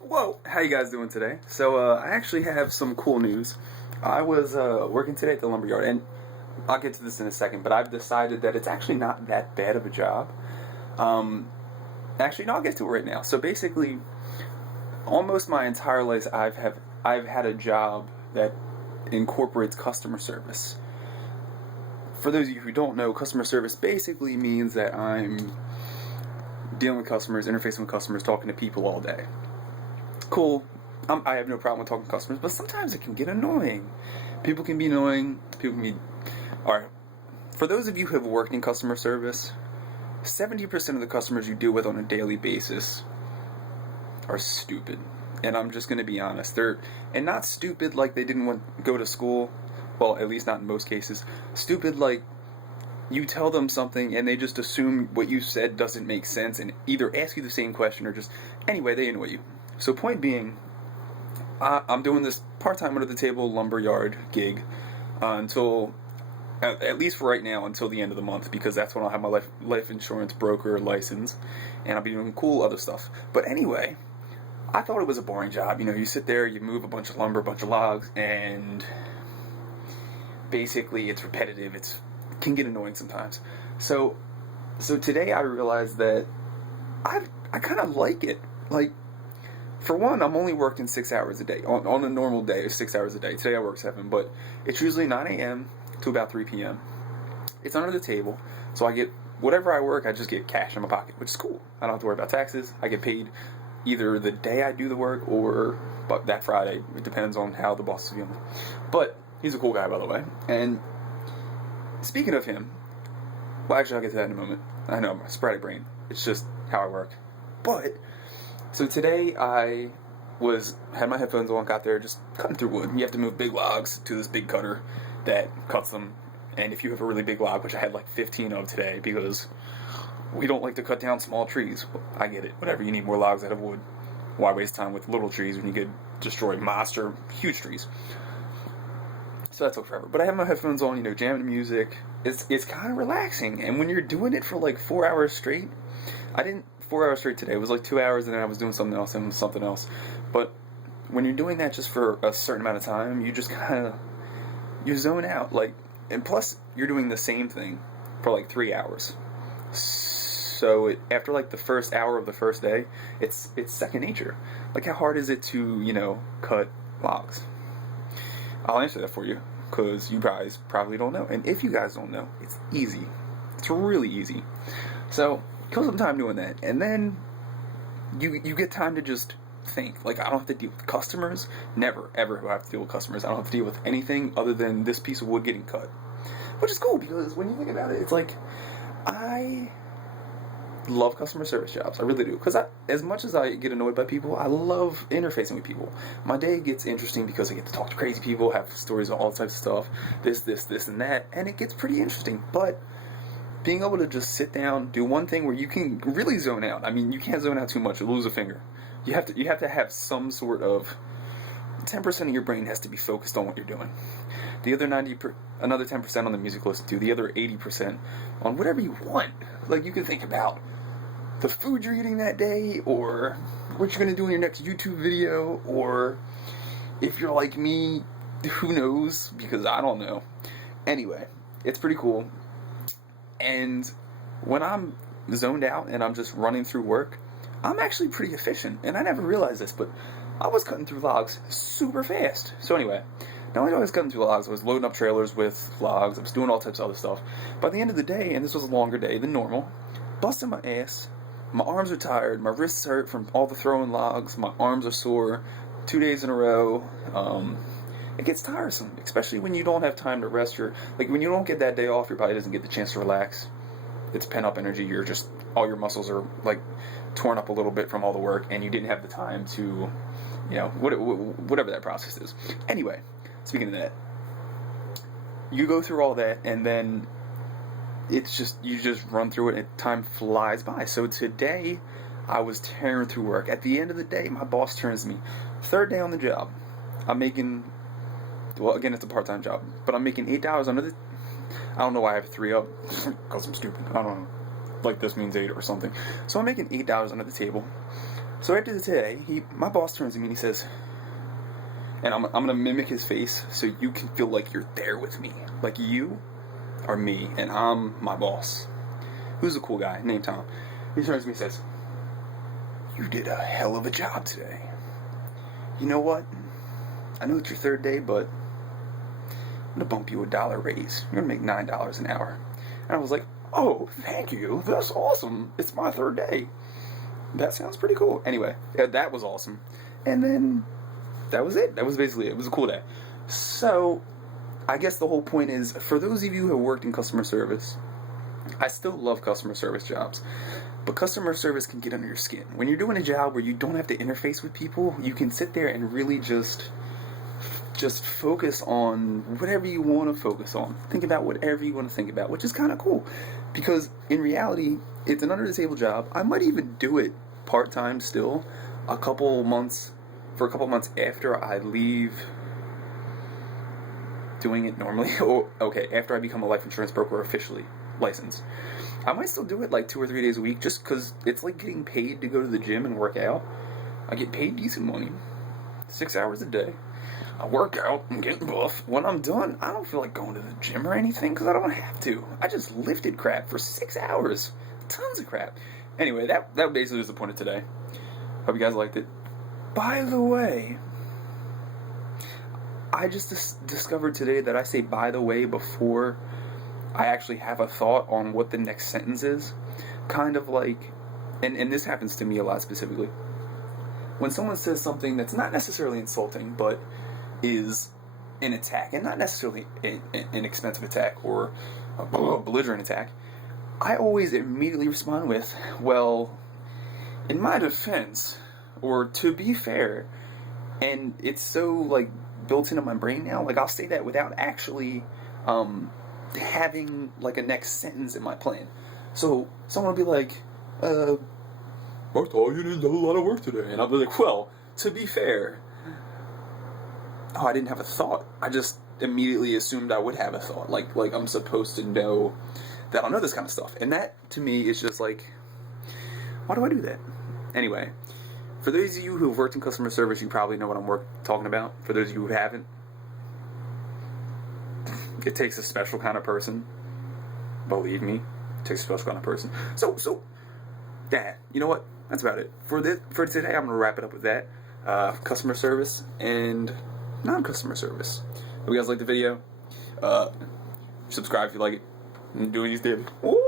Whoa, how you guys doing today? So, I actually have some cool news. I was working today at the lumberyard, and I'll get to this in a second, but I've decided that it's actually not that bad of a job. Um, Actually, no, I'll get to it right now. So basically, almost my entire life, I've had a job that incorporates customer service. For those of you who don't know, customer service basically means that I'm dealing with customers, interfacing with customers, talking to people all day. Cool. I have no problem with talking to customers, but sometimes it can get annoying. People can be annoying. People can be. Alright. For those of you who have worked in customer service, 70% of the customers you deal with on a daily basis are stupid. And I'm just going to be honest. And not stupid like they didn't go to school. Well, at least not in most cases. Stupid like you tell them something and they just assume what you said doesn't make sense and either ask you the same question or just. Anyway, they annoy you. So, point being, I'm doing this part-time under the table lumberyard gig until, at least for right now, until the end of the month, because that's when I'll have my life insurance broker license, and I'll be doing cool other stuff. But anyway, I thought it was a boring job. You know, you sit there, you move a bunch of lumber, a bunch of logs, and basically it's repetitive. It can get annoying sometimes. So today I realized that I kind of like it. Like, for one, I'm only working 6 hours a day. On a normal day, it's 6 hours a day. Today I work 7, but it's usually 9 a.m. to about 3 p.m. It's under the table, so I get whatever I work, I just get cash in my pocket, which is cool. I don't have to worry about taxes. I get paid either the day I do the work or that Friday. It depends on how the boss is feeling. But he's a cool guy, by the way. And speaking of him, well, actually, I'll get to that in a moment. I know, my sporadic brain. It's just how I work. But so today I had my headphones on, got there, just cutting through wood. You have to move big logs to this big cutter that cuts them. And if you have a really big log, which I had like 15 of today, because we don't like to cut down small trees. I get it. Whatever, you need more logs out of wood. Why waste time with little trees when you could destroy monster, huge trees? So that took forever. But I have my headphones on, jamming music. It's kind of relaxing. And when you're doing it for like 4 hours straight, I didn't 4 hours straight today. It was like 2 hours, and then I was doing something else and something else. But when you're doing that just for a certain amount of time, you just you zone out. Like, and plus, you're doing the same thing for like 3 hours. So after like the first hour of the first day, it's second nature. Like, how hard is it to cut logs? I'll answer that for you, because you guys probably don't know. And if you guys don't know, it's easy. It's really easy. So kill some time doing that, and then you get time to just think. Like, I don't have to deal with customers. Never, ever do I have to deal with customers. I don't have to deal with anything other than this piece of wood getting cut. Which is cool, because when you think about it, it's like, I love customer service jobs. I really do. Because as much as I get annoyed by people, I love interfacing with people. My day gets interesting because I get to talk to crazy people, have stories on all types of stuff, this, and that, and it gets pretty interesting. But being able to just sit down, do one thing where you can really zone out. I mean, you can't zone out too much, you'll lose a finger. You have to have some sort of 10% of your brain has to be focused on what you're doing. The other another 10% on the music listen to. The other 80% on whatever you want. Like, you can think about the food you're eating that day, or what you're gonna do in your next YouTube video, or if you're like me, who knows? Because I don't know. Anyway, it's pretty cool. And when I'm zoned out and I'm just running through work, I'm actually pretty efficient. And I never realized this, but I was cutting through logs super fast. So anyway, not only was I was cutting through logs, I was loading up trailers with logs, I was doing all types of other stuff. By the end of the day, and this was a longer day than normal, busting my ass, my arms are tired, my wrists hurt from all the throwing logs, my arms are sore, 2 days in a row. It gets tiresome, especially when you don't have time to rest. When you don't get that day off, your body doesn't get the chance to relax. It's pent up energy. All your muscles are like torn up a little bit from all the work, and you didn't have the time to, whatever that process is. Anyway, speaking of that, you go through all that, and then you just run through it, and time flies by. So today, I was tearing through work. At the end of the day, my boss turns to me. Third day on the job, I'm making. Well, again, it's a part-time job, but I'm making $8 under the. I don't know why I have 3 up, because I'm stupid. I don't know. Like, this means 8 or something. So I'm making $8 under the table. So after today, my boss turns to me and he says, and I'm gonna mimic his face so you can feel like you're there with me, like you are me and I'm my boss, who's a cool guy named Tom. He turns to me and says, "You did a hell of a job today. You know what? I know it's your third day, but I'm gonna bump you $1 raise. You're gonna make $9 an hour." And I was like, "Oh, thank you. That's awesome. It's my third day. That sounds pretty cool." Anyway, that was awesome. And then that was it. That was basically it. It was a cool day. So, I guess the whole point is, for those of you who have worked in customer service, I still love customer service jobs. But customer service can get under your skin. When you're doing a job where you don't have to interface with people, you can sit there and really just focus on whatever you want to focus on. Think about whatever you want to think about, which is kind of cool. Because in reality, it's an under-the-table job. I might even do it part-time still for a couple months after I leave doing it normally. After I become a life insurance broker officially licensed. I might still do it like 2 or 3 days a week just because it's like getting paid to go to the gym and work out. I get paid decent money. 6 hours a day. I work out, I'm getting buff. When I'm done, I don't feel like going to the gym or anything because I don't have to. I just lifted crap for 6 hours. Tons of crap. Anyway, that basically was the point of today. Hope you guys liked it. By the way, I just discovered today that I say "by the way" before I actually have a thought on what the next sentence is. Kind of like, and this happens to me a lot specifically. When someone says something that's not necessarily insulting, but is an attack, and not necessarily an expensive attack or a belligerent attack, I always immediately respond with, "Well, in my defense," or "to be fair." And it's so, like, built into my brain now. Like, I'll say that without actually, having like a next sentence in my plan. So someone will be like, "I thought you did a lot of work today," and I'll be like, "Well, to be fair." Oh, I didn't have a thought. I just immediately assumed I would have a thought. Like I'm supposed to know that I'll know this kind of stuff. And that to me is just like, why do I do that? Anyway, for those of you who've worked in customer service, you probably know what I'm talking about. For those of you who haven't, it takes a special kind of person. Believe me, it takes a special kind of person. So, that, you know what? That's about it. For today, I'm going to wrap it up with that. Customer service and non-customer service. Hope you guys liked the video. Subscribe if you like it. Do what you did. Ooh.